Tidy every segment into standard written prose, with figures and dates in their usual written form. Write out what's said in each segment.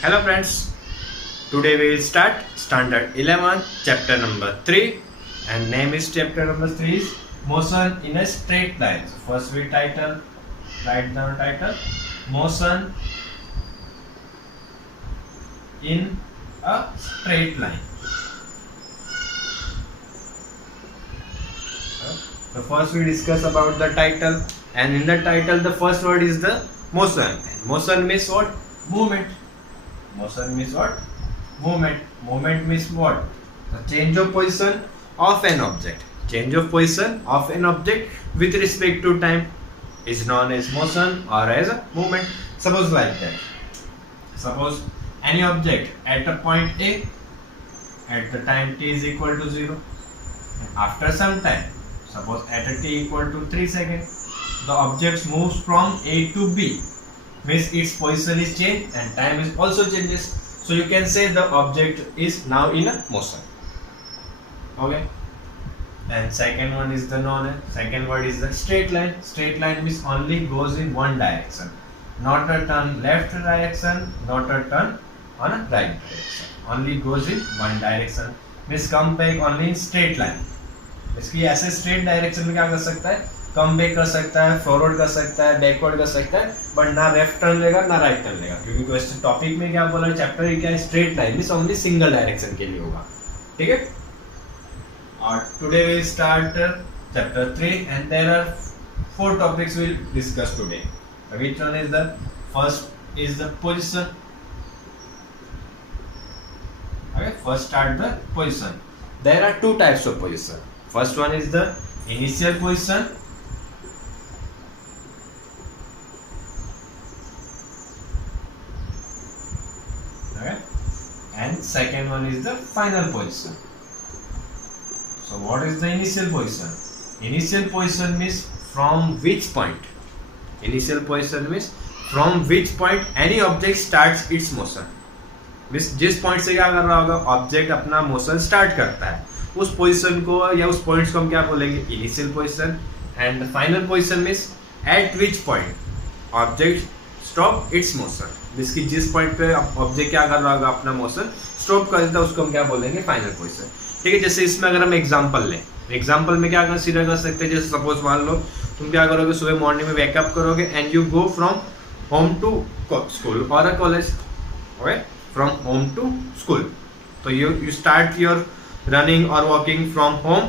Hello friends, today we will start standard 11 chapter number 3 and name is chapter number 3 is motion in a straight line. So first we write down title motion in a straight line. So first we discuss about the title, and in the title the first word is the motion, and motion means what? Movement. Motion means what? Movement. Movement means what? The change of position of an object. Change of position of an object with respect to time is known as motion or as a movement. Suppose like that. Suppose any object at a point A at the time t is equal to 0. After some time, suppose at a t equal to 3 seconds, the object moves from A to B. Means its position is changed and time is also changes. So you can say the object is now in a motion. Okay. And second one is the second word is the straight line. Straight line means only goes in one direction. Not a turn left direction, not a turn on a right direction. Only goes in one direction. Means come back only in straight line. इसकी ऐसे straight direction में क्या कर सकता है? Come back कर सकता है, फॉरवर्ड कर सकता है, बैकवर्ड कर सकता है, बट ना लेफ्ट टर्न लेगा ना राइट टर्न लेगा, क्योंकि क्वेश्चन टॉपिक में क्या बोला, चैप्टर क्या है, straight line means only single direction के लिए होगा. ठीक है. और today we start chapter 3 and there are 4 topics we will discuss today. Which one is the first is the position. Okay, first start the position. There are two types of position. First one is the initial position. Okay. And second one is the final position. So what is the initial position? Initial position means from which point? Initial position means from which point any object starts its motion. जिस point से क्या कर रहा होगा, object अपना motion start करता है, उस पोजीशन को या उस पॉइंट्स को हम क्या बोलेंगे, initial position. And final position means eight which point object stop it's motion. जिसकी जिस पॉइंट पे ऑब्जेक्ट क्या कर रहा होगा, अपना मोशन स्टॉप कर देता है, उसको हम क्या बोलेंगे, फाइनल पोजीशन. ठीक है. जैसे इसमें अगर हम एग्जांपल लें, एग्जांपल में क्या कंसीडर कर सकते हैं, जैसे सपोज मान लो तुम क्या करोगे, सुबह मॉर्निंग में वेकअप करोगे and you go from home to school और a college. Okay, from home to school. So you start your running or walking from home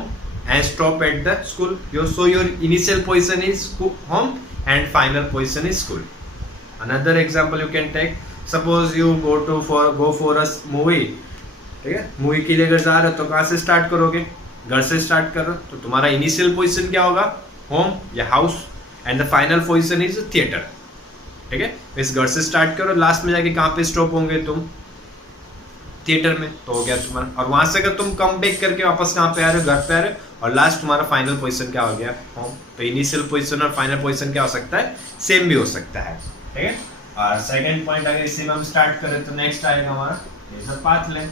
and stop at the school. So your initial position is home and final position is school. Another example you can take. Suppose you go for a movie. ठीक है, movie के लिए अगर जा रहे हो तो कहाँ से स्टार्ट करोगे, घर से स्टार्ट करो. तो तुम्हारा इनिशियल पोजीशन क्या होगा, होम या house, and the final position is theatre. ठीक है. इस घर से स्टार्ट करो, लास्ट में जाके कहाँ पे स्टॉप होंगे तुम, थिएटर में. तो हो गया तुम्हारा. और वहां से अगर तुम कम बैक करके वापस कहाँ पे आ रहे हो, घर पे आ रहे हो, और लास्ट तुम्हारा फाइनल पोजीशन क्या हो गया, होम. तो इनिशियल पोजीशन और फाइनल पोजीशन क्या हो सकता है, सेम भी हो सकता है. ठीक है. और सेकंड पॉइंट अगर इसी में हम स्टार्ट करें तो नेक्स्ट आएगा हमारा ये path length.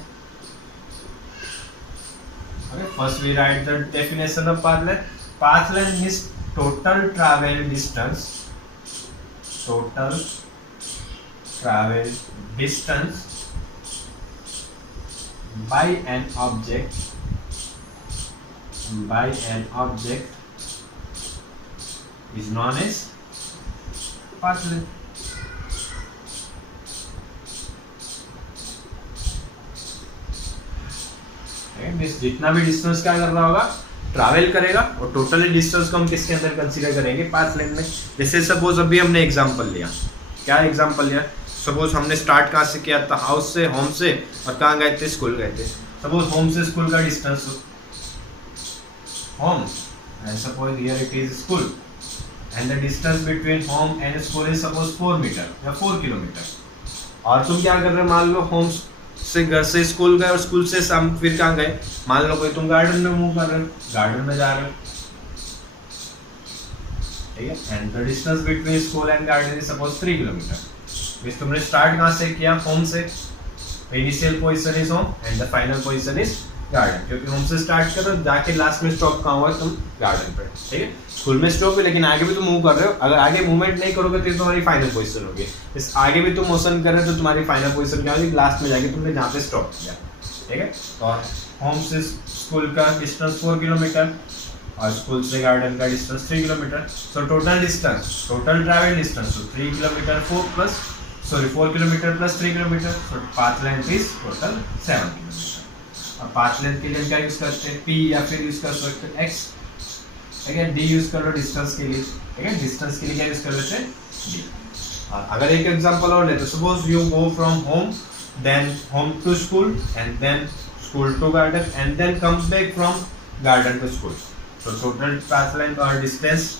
Okay, first we write the definition of path length. Path length means total travel distance. Total travel distance by an object is known as path length. Means जितना भी distance क्या कर रहा होगा, travel करेगा, और total distance को हम किसके अंदर कंसीडर करेंगे, पाथ लेंथ में. जैसे सपोज अभी हमने एग्जांपल लिया, क्या एग्जांपल लिया, सपोज हमने स्टार्ट कहाँ से किया था, हाउस से, होम से, और कहाँ गए थे, स्कूल गए थे. सपोज होम से स्कूल का distance, home, and suppose here it is school, and the distance between home and school is suppose 4 metre या 4 किलोमीटर. और तुम क्या कर रहे हो, मान लो होम से घर से स्कूल गए और स्कूल से शाम फिर कहाँ गए, मान लो कोई तुम गार्डन में मूव कर रहे हो, गार्डन में जा रहे हो. ठीक है. And the distance between school and garden is suppose 3 kilometre. तुमने स्टार्ट कहाँ से किया, होम से, initial position is home and the final position is garden, क्योंकि होम से स्टार्ट करो जाके लास्ट में स्टॉप कहाँ हुआ तुम गार्डन पे, ठीक है। स्कूल में स्टॉप है लेकिन आगे भी तुम मूव कर रहे हो, अगर आगे मूवमेंट नहीं करोगे तो तुम्हारी फाइनल पोजीशन होगी, इस आगे भी तुम मोशन कर रहे हो तो तुम्हारी फाइनल पोजीशन क्या होगी, लास्ट में जाके तुमने जहाँ पे स्टॉप किया, ठीक है। और होम से स्कूल का डिस्टेंस 4 किलोमीटर और स्कूल से गार्डन का distance 3 kilometre, so total distance, total travel distance 3 kilometre 4 kilometre plus 3 kilometre, so path length is total 7 kilometre. और पाथ लेंथ के लिए क्या यूज करते हैं, पी या फिर यूज कर सकते हैं एक्स, ठीक है। डी यूज कर लो डिस्टेंस के लिए, ठीक है, डिस्टेंस के लिए क्या यूज कर लेते हैं, डी। और अगर एक एग्जांपल और लेते, suppose you go from home then home to school and then school to garden and then come back from garden to school, तो टोटल पाथ लेंथ और डिस्टेंस,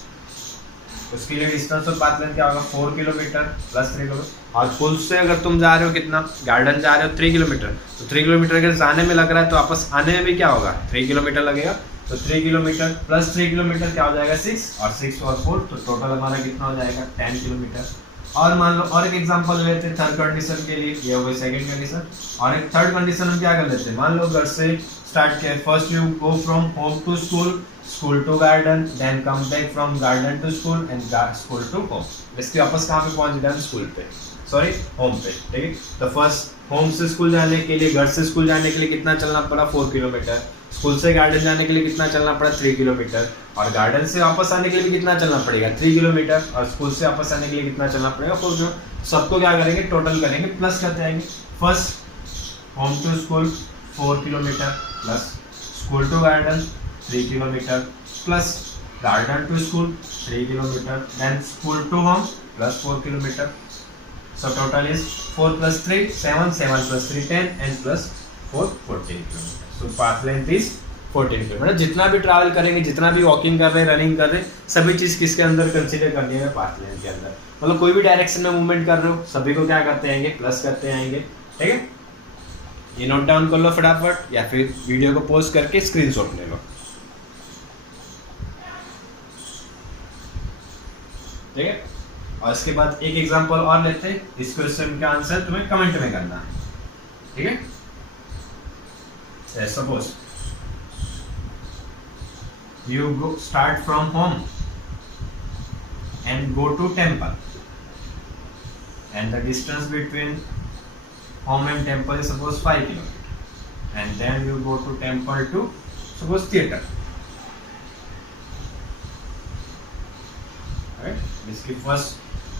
उसके लिए डिस्टेंस और पाथ लेंथ क्या होगा, 4 किलोमीटर प्लस 3 किलोमीटर। और school से अगर तुम जा रहे हो कितना, गार्डन जा रहे हो 3 किलोमीटर, तो 3 किलोमीटर अगर जाने में लग रहा है तो वापस आने में भी क्या होगा, 3 किलोमीटर लगेगा, तो 3 किलोमीटर प्लस 3 किलोमीटर क्या हो जाएगा 6, और 6 और 4 तो टोटल हमारा कितना हो जाएगा 10 किलोमीटर। और मान लो और एक एग्जांपल लेते हैं थर्ड कंडीशन के लिए, ये हो गई सेकंड कंडीशन, और एक थर्ड कंडीशन हम क्या कर लेते हैं, मान लो घर से स्टार्ट किया, first you go from home to school, school to garden, then come back from garden to school and school to home, इसके वापस कहाँ पे पहुंच गए, स्कूल पे, सॉरी होम पे, ठीक है। तो फर्स्ट होम से स्कूल जाने के लिए, घर से स्कूल जाने के लिए कितना चलना पड़ा, 4 किलोमीटर, स्कूल से गार्डन जाने के लिए कितना चलना पड़ा, 3 किलोमीटर, और गार्डन से वापस आने के लिए भी कितना चलना पड़ेगा, 3 किलोमीटर, और स्कूल से वापस आने के लिए कितना चलना पड़ेगा, 4 किलोमीटर। सबको क्या करेंगे, टोटल करेंगे, प्लस करते आएंगे। First home to school 4 kilometre plus school to garden 3 kilometre plus garden to school 3 kilometre, then school to home plus 4 kilometre, so total is 4 plus 3 7, 7 plus 3 10 and plus 4 14 kilometre, so path length is 14 kilometre. जितना भी travel करेंगे, जितना भी walking कर रहे हैं, running कर रहे हैं, सभी चीज किसके अंदर कंसीडर करनी है, पाथ लेंथ के अंदर। मतलब कोई भी डायरेक्शन में मूवमेंट कर रहे हो, सभी को क्या करते आएंगे, प्लस करते आएंगे, ठीक है। ये नोट डाउन कर लो फटाफट, या फिर वीडियो को पॉज करके स्क्रीनशॉट ले लो, ठीक है। और इसके बाद एक एग्जांपल और लेते हैं, इस क्वेश्चन का आंसर तुम्हें कमेंट में करना है, ठीक है। Suppose you go start from home and go to temple and the distance between home and temple is suppose 5 kilometre and then you go to temple to suppose theatre, इसकी first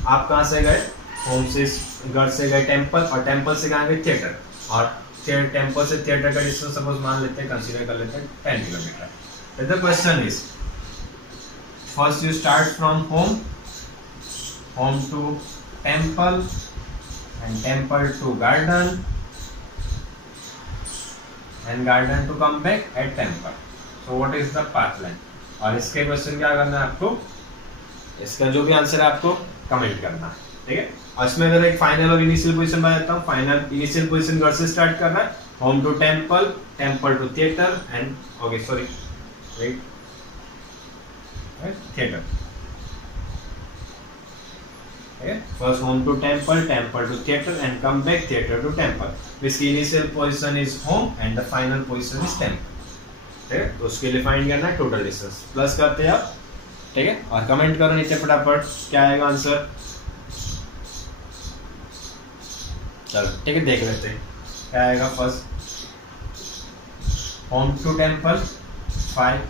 आप कहाँ से गए, होम से, घर से गए temple, और टेम्पल से कहाँ गए थिएटर, और टेम्पल से थिएटर का डिस्टेंस सपोज मान लेते हैं, कंसीडर कर लेते हैं 10 kilometre. The question is first you start from home to temple and temple to garden and garden to come back at temple, so what is the path length. और इसके question क्या करना है आपको, इसका जो भी आंसर है आपको कमेंट करना है, ठीक है। और इसमें अगर एक फाइनल और इनिशियल पोजीशन बता देता हूँ, फाइनल इनिशियल पोजीशन घर से स्टार्ट करना है, home to temple, temple to theatre and okay sorry wait theatre, first home to temple, temple to theatre and come back theatre to temple. इसकी initial position is home and the final position is temple, ठीक है। तो उसके लिए find करना है total distance, plus करते हैं आप, ठीक है। और कमेंट करो नीचे फटाफट क्या आएगा आंसर, चलो ठीक है देख लेते हैं क्या आएगा। First home to temple 5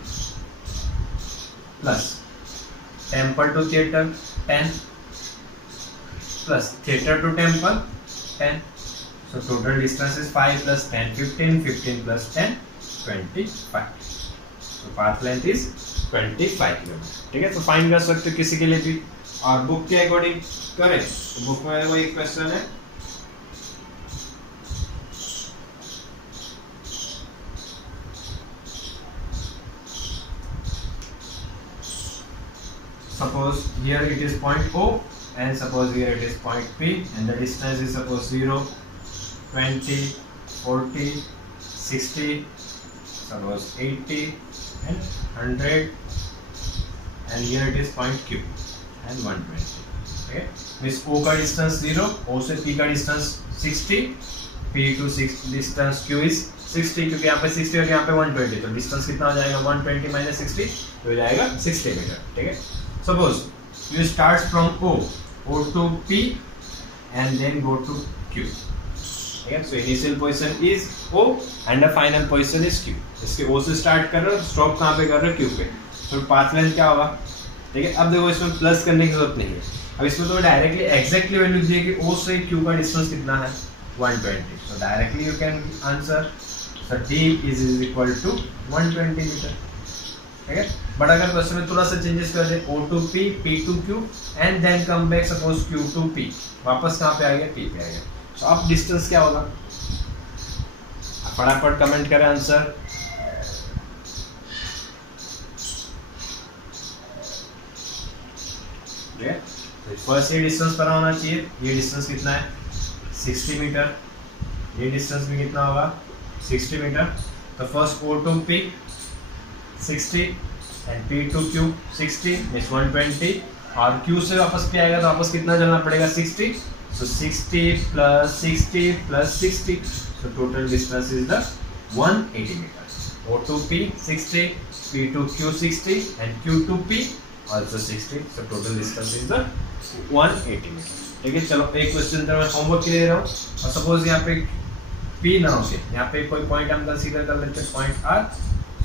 plus temple to theatre 10 plus theatre to temple 10, so total distance is 5 plus 10 15, 15 plus 10 25, so path length is 25 kilometre, ठीक है। तो फाइंड कर सकते हो किसी के लिए भी, और बुक के अकॉर्डिंग करें तो बुक में वो एक क्वेश्चन है, suppose here it is point O and suppose here it is point P and the distance is suppose 0 20 40 60 suppose 80 and 100 and here it is point Q and 120, okay। Means O का distance 0, O से P का distance 60 P to 6 distance Q is 60, क्योंकि यहाँ पे 60 और यहाँ पे 120, तो डिस्टेंस कितना हो जाएगा 120 माइनस 60 तो हो जाएगा 60 मीटर। ठीक है, suppose you start from O to P and then go to Q। ठीक है, सो initial position is O and the final position is Q। इसके O से स्टार्ट कर रहे हो, स्टॉप कहाँ पे कर रहे हो Q पे, तो पाथ लेंथ क्या होगा। ठीक है, अब देखो इसमें प्लस करने की जरूरत नहीं है, अब इसमें तो डायरेक्टली एग्जैक्टली वैल्यू दिए कि O से Q का डिस्टेंस कितना है 120, so directly you can answer so D is equal to 120 metre. ठीक है, बट अगर क्वेश्चन में थोड़ा सा चेंजेस कर दे O to P, P to Q and then come back suppose Q to P, वापस कहाँ पे आ गया P पे आ गया, तो अब डिस्टेंस क्या होगा, फटाफट कमेंट करें आंसर। तो फर्स्ट ये डिस्टेंस पता होना चाहिए, ये डिस्टेंस कितना है 60 मीटर, ये डिस्टेंस भी कितना होगा 60 मीटर। तो first O to P 60 and P to Q 60 means 120, और Q से वापस P आएगा तो वापस कितना चलना पड़ेगा 60, so 60 plus 60 plus 60, so total distance is the 180 metre. O to P 60, P to Q 60 and Q to P also 60, so total distance is the 180 metre. ठीक है, चलो एक क्वेश्चन तो मैं होमवर्क के लिए दे रहा हूँ, और सपोज यहाँ पे P ना हो के यहाँ पे कोई पॉइंट हम कंसीडर कर लेते हैं point R,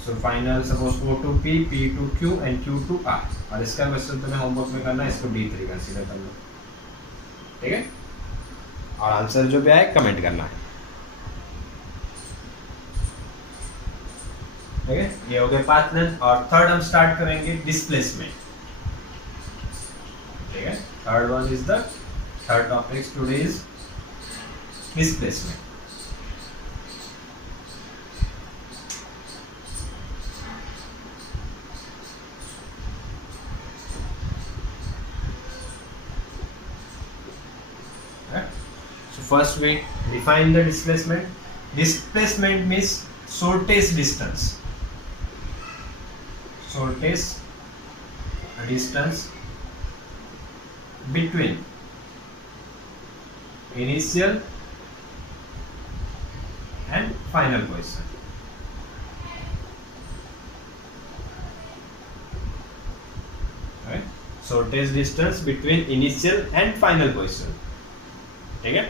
so final suppose O to P, P to Q and Q to R, और इसका क्वेश्चन तो मैं होमवर्क में करना है, इसको D3 कंसीडर कर लो। ठीक है, और आंसर जो भी आए कमेंट करना है। ठीक है, ये हो गया पाथ लेंथ, और थर्ड हम स्टार्ट करेंगे डिस्प्लेसमेंट। ठीक है, third one is the third topic today is displacement. So first we define the displacement. Displacement means shortest distance. Shortest distance between initial and final position। Right? Shortest distance between initial and final position। ठीक है,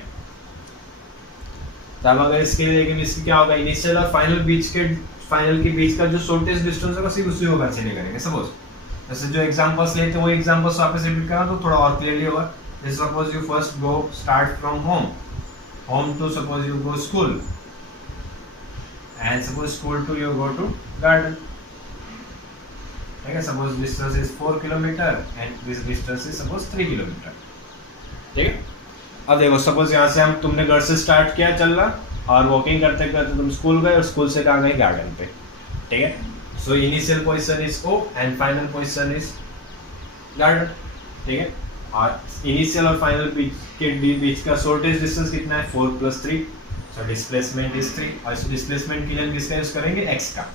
तब अगर इसके लिए लेकिन इसकी क्या होगा, इनिशियल और फाइनल के बीच का जो शॉर्टेस्ट डिस्टेंस होगा सिर्फ उसी को कंसीडर करेंगे। सपोज जैसे जो एग्जांपल्स लेते हैं वो एग्जांपल्स वापस रिपीट करना तो थोड़ा और क्लियरली होगा। जैसे suppose you first go start from home to suppose you go school, and suppose school to you go to garden. ठीक है, suppose distance is 4 kilometre and this distance is suppose 3 kilometre. ठीक है, अब देखो suppose यहाँ से हम तुमने घर से स्टार्ट किया चलना, और वॉकिंग करते करते तुम स्कूल गए, और स्कूल से कहाँ गए गार्डन पे। ठीक है, सो initial position is O and final position is garden. ठीक है, और इनिशियल और फाइनल के बीच का शॉर्टेस्ट डिस्टेंस कितना है 4 + 3, सो डिस्प्लेसमेंट इज 3, और इस डिस्प्लेसमेंट के लिए हम किसका यूज करेंगे x का।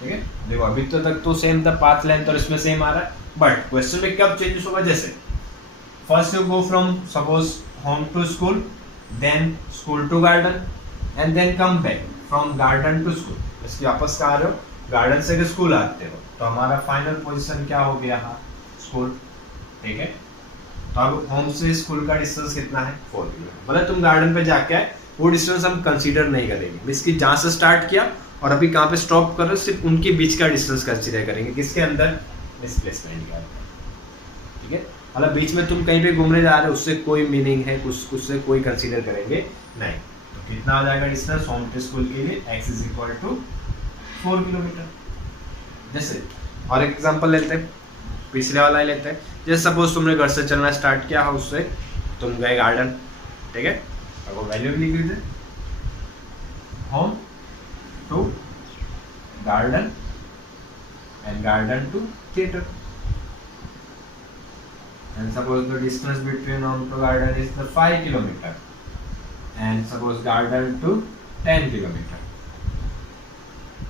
ठीक है, देखो अभी तो तक तो सेम था पाथ लेंथ और इसमें सेम आ रहा है, बट क्वेश्चन में कब चेंजेस होगा, जैसे first you go from suppose home to school, then school to garden, and then come back from garden to school. इसके वापस का आ रहे हो, गार्डन से स्कूल आते हो, तो हमारा फाइनल पोजीशन क्या हो गया स्कूल। ठीक है, तो अब होम से स्कूल का डिस्टेंस कितना है 4 किलोमीटर, मतलब तुम गार्डन पे जाके आए वो डिस्टेंस हम कंसीडर नहीं करेंगे, इसकी जहाँ से स्टार्ट किया और अभी कहाँ पे स्टॉप कर रहे हो सिर्फ उनके बीच का डिस्टेंस कंसीडर करेंगे, किसके अंदर डिस्प्लेसमेंट के अंदर। ठीक है, मतलब बीच में तुम कहीं पे घूमने जा रहे हो उससे कोई मीनिंग है, उससे कोई कंसीडर करेंगे नहीं। तो कितना आ जाएगा डिस्टेंस होम टू स्कूल के लिए, x is equal to 4 kilometre. जैसे और एग्जांपल लेते हैं, पिछले वाला ही लेते हैं। जैसे सपोज तुमने घर से चलना स्टार्ट किया हाउस से, तुम गए गार्डन। ठीक है, अब वो वैल्यू भी लिख दीजिए, home to garden and garden to theatre. And suppose the distance between home to garden is the 5 kilometer, and suppose garden to 10 kilometer।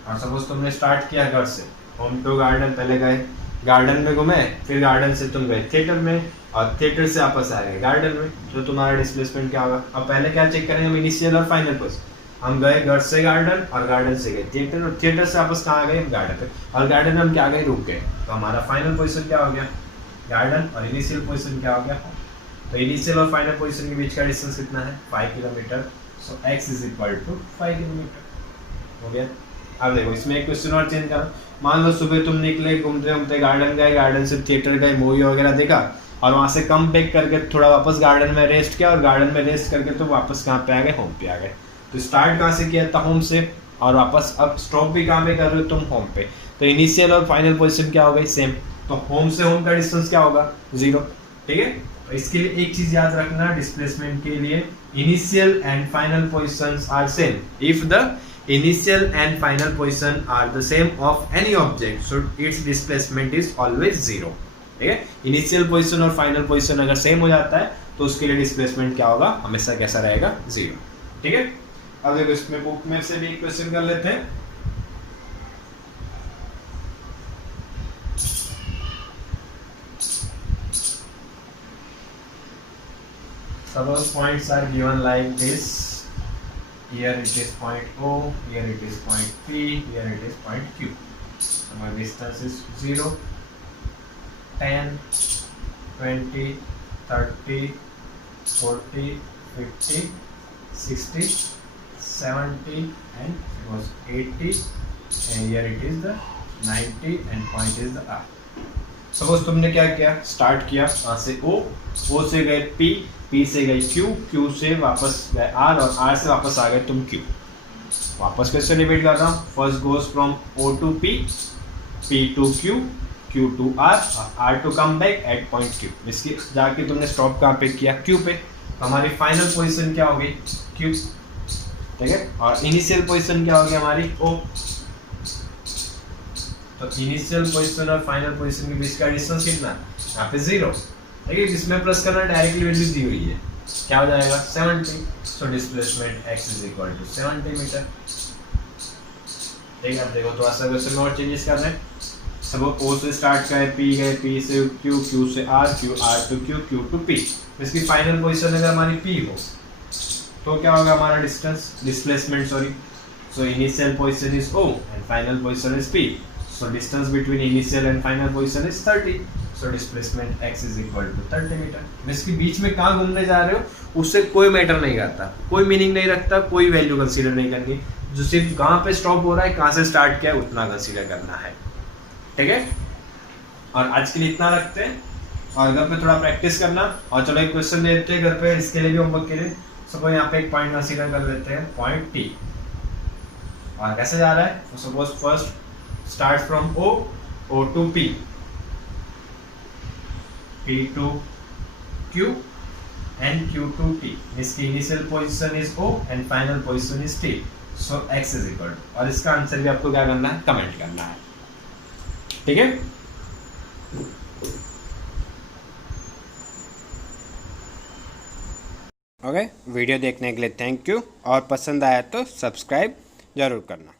और suppose तुमने स्टार्ट किया घर से, होम टू गार्डन पहले गए, गार्डन में घूमे, फिर गार्डन से तुम गए थिएटर में, और थिएटर से वापस आ गए गार्डन में, तो तुम्हारा डिस्प्लेसमेंट क्या होगा। अब पहले क्या चेक करेंगे हम, इनिशियल और फाइनल पोजीशन। हम गए घर से गार्डन और गार्डन से गए थिएटर, और थिएटर से वापस कहाँ गए, हम गार्डन पे, और गार्डन में हम क्या गए, रुक गए। तो हमारा फाइनल पोजीशन क्या हो गया, गार्डन, और इनिशियल पोजीशन क्या हो गया, होम। तो इनिशियल और फाइनल पोजीशन के बीच का डिस्टेंस कितना है, 5 kilometre. So x is equal to 5 kilometre हो गया। अब देखो इसमें एक क्वेश्चन और चेंज करो। मान लो सुबह तुम निकले, घूमते घूमते गार्डन गए, गार्डन से थिएटर गए, मूवी वगैरह देखा, और वहाँ से कम बैक करके थोड़ा वापस गार्डन में रेस्ट किया, और गार्डन में रेस्ट करके तो वापस कहाँ पे आ गए, होम पे आ गए। तो स्टार्ट कहाँ से किया था, होम से, और वापस अब स्टॉप भी कहाँ पे कर रहे हो तुम, होम पे। तो इनिशियल और फाइनल पोजीशन क्या हो गई, सेम। तो होम से होम का डिस्टेंस क्या होगा, 0। ठीक है, तो इसके लिए एक चीज याद रखना, डिस्प्लेसमेंट के लिए initial and final positions are same. If the initial and final position are the same of any object, so its displacement is always 0। ठीक है, इनिशियल पोजीशन और फाइनल पोजीशन अगर सेम हो जाता है तो उसके लिए डिस्प्लेसमेंट क्या होगा, हमेशा कैसा रहेगा, 0। ठीक है, अब देखो इसमें बुक में से भी एक क्वेश्चन कर लेते हैं। Suppose points are given like this. Here it is point O, here it is point P, here it is point Q. So my distance is 0, 10, 20, 30, 40, 50, 60, 70 and it was 80, and here it is the 90 and point is the R. Suppose तुमने क्या किया, start किया वहाँ से O से गए P, P से गए Q से वापस गए R, और R से वापस आ गए तुम Q। वापस क्वेश्चन रिपीट कर रहा हूँ, first goes from O to P, P to Q to R, और R to come back at point Q। इसकी जाके तुमने स्टॉप कहाँ पे किया, Q पे। हमारी फाइनल पोजीशन क्या हो गई, Q। ठीक है, और इनिशियल पोजीशन क्या हो गई हमारी, O। तो इनिशियल पोजीशन और फाइनल पोजीशन के बीच का डिस्टेंस कितना, यहाँ पे 0। देखिए जिसमें प्लस करना डायरेक्टली वैल्यू दी हुई है, क्या हो जाएगा, 70। So displacement x is equal to 70 metre. ठीक है, अब देखो थोड़ा सा क्वेश्चन में और चेंजेस कर रहे हैं। सब O से स्टार्ट गए, P गए, P से Q, Q से R, R to Q to P। इसकी फाइनल पोजीशन अगर हमारी P हो तो क्या होगा हमारा displacement sorry. So initial position is O and final position is P। So distance between initial and final position is 30. So displacement x is equal to 30 metre. इसके बीच में कहाँ घूमने जा रहे हो उससे कोई मैटर नहीं करता, कोई मीनिंग नहीं रखता, कोई वैल्यू कंसीडर नहीं करनी। जो सिर्फ कहाँ पे स्टॉप हो रहा है, कहाँ से स्टार्ट किया है, उतना कंसीडर करना है। ठीक है, और आज के लिए इतना रखते हैं, और घर पे थोड़ा प्रैक्टिस करना। और चलो एक क्वेश्चन देते हैं घर पे, इसके लिए भी होमवर्क के लिए। सपोज यहाँ पे एक पॉइंट कंसीडर कर लेते हैं, पॉइंट T, और कैसे जा रहा है, suppose first start from O to P, P to Q and Q to T। इसकी initial position is O and final position is T। So x is equal to, और इसका आंसर भी आपको क्या करना है, कमेंट करना है। ठीक है, ओके, वीडियो देखने के लिए थैंक यू, और पसंद आया तो सब्सक्राइब जरूर करना।